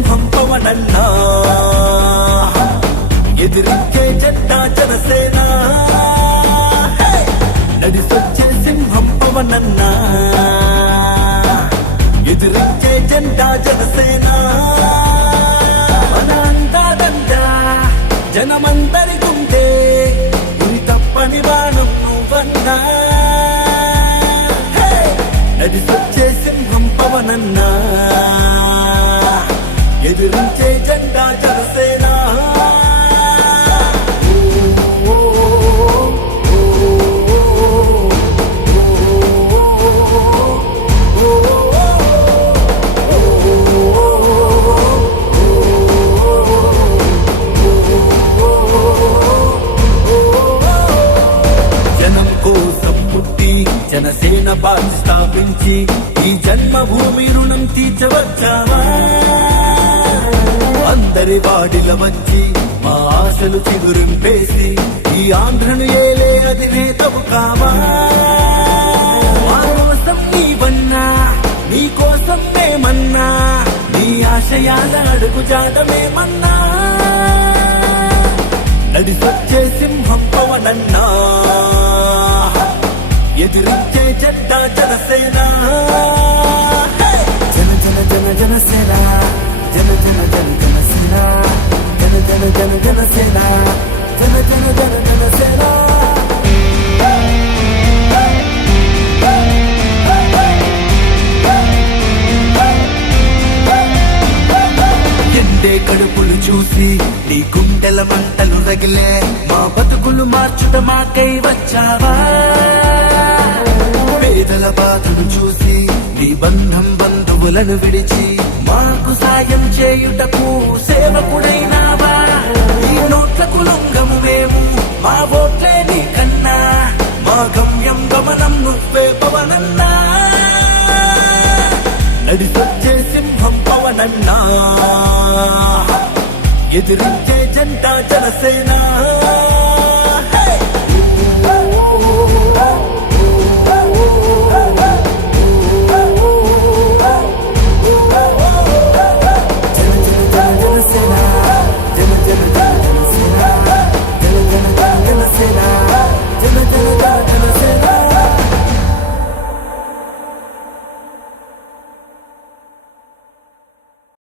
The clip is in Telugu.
సింహం పవనన్నా, ఎదిరించే జెండా జనసేన. నడిసొచ్చే సింహం పవనన్నా, ఎదిరించే జెండా జనసేన. మన అందాదండా జనమందరి గుండె, గురి తప్పని బాణం నువ్వన్నా. నడిసొచ్చే సింహం పవనన్నా, ఎదిరించే జెండా జనసేన. జనసేన పార్టీ స్థాపించి ఈ జన్మభూమి రుణం తీర్చవచ్చావా? అందరి వాడిల వచ్చి మా ఆశలు చిగురింపేసి ఈ ఆంధ్రను ఏలే అధినేతవు కావా? మా కోసం నీవన్నా, నీ కోసం మేమన్నా, నీ ఆశయాల అడుగు జాడమేమన్నా. నడిసొచ్చే సింహం పవనన్నా, ఎదిరించే జెండా జనసేన. జన జన జన జనసేన, జన జన జన జనసేన, జన జన జన జనసేన, జన జన జన జనసేన. ఎండే కడుపులు చూసి నీ గుండెల మంటలు రగిలే, మా బతుకులు మార్చుట మాకై వచ్చావా? పేదల బాధను చూసి నీ బంధం బంధువులను విడిచి మాకు సాయం చేయుటకు సేవకుడైనావా? ఈ నోట్లకు లొంగము మేము, మా ఓట్లే నీ కన్నా, మా గమ్యం గమనం నువ్వే పవనన్నా. నడిసొచ్చే సింహం పవనన్నా, ఎదిరించే జెండా జనసేన.